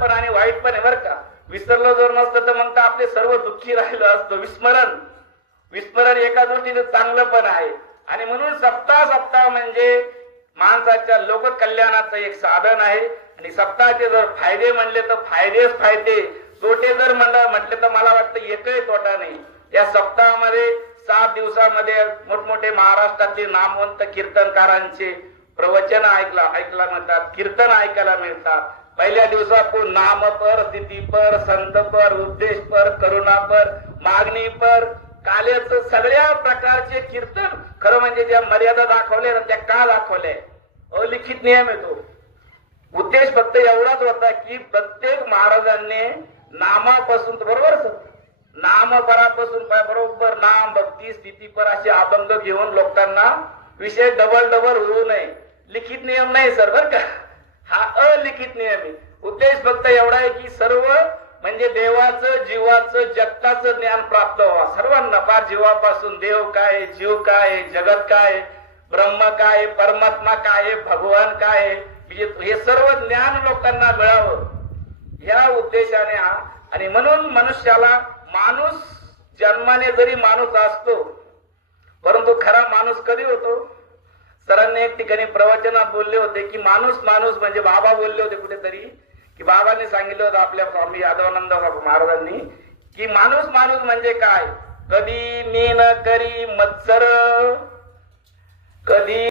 पण आणि वाईट पण आहे बरं का. विसरलो जर नसतं तर मग तर आपले सर्व दुःखी राहिलो असतो. विस्मरण एका दृष्टीने चांगलं पण आहे. आणि म्हणून सप्ताह म्हणजे माणसाच्या लोककल्याणाचं एक साधन आहे. आणि सप्ताहाचे जर फायदे म्हणले तर फायदेच फायदे, तोटे जर म्हटले तर मला वाटतं एकही तोटा नाही. या सप्ताहामध्ये 7 दिवसामध्ये मोठमोठे महाराष्ट्रातले नामवंत कीर्तनकारांचे प्रवचन ऐकला मिळतात, कीर्तन ऐकायला मिळतात. पहिल्या दिवसापासून नामपर, स्थितीपर, संतपर, उद्देशपर, करुणापर, मागणीपर, कालेच सगळ्या प्रकारचे कीर्तन. खरं म्हणजे ज्या मर्यादा दाखवल्या ना त्या का दाखवल्या, अलिखित नियम येतो. उद्देश फक्त एवढाच होता की प्रत्येक महाराजांनी नामापासून बरोबर नामपरापासून बरोबर नाम, भक्ती, स्थितीपर असे अभंग घेऊन लोकांना विषय डबल होऊ नये. लिखित नियम नाही सर बर का, हा अलिखित नियम आहे. उद्देश फक्त एवढा आहे की सर्व म्हणजे देवाचं, जीवाचं, जगताचं ज्ञान प्राप्त व्हावं सर्वांना. फार जीवापासून देव काय, जीव काय, जगत काय, ब्रह्म काय, परमात्मा काय, भगवान काय, हे सर्व ज्ञान लोकांना मिळावं या उद्देशाने हा. आणि म्हणून मनुष्याला, माणूस जन्माने जरी माणूस असतो परंतु खरा माणूस कधी होतो. सरांनी एक ठिकाणी प्रवचनात बोलले होते की माणूस म्हणजे बाबा बोलले होते कुठेतरी की बाबांनी सांगितलं होतं आपल्या स्वामी यादवानंद महाराजांनी की माणूस म्हणजे काय. कधी मी न करी मत्सर, कधी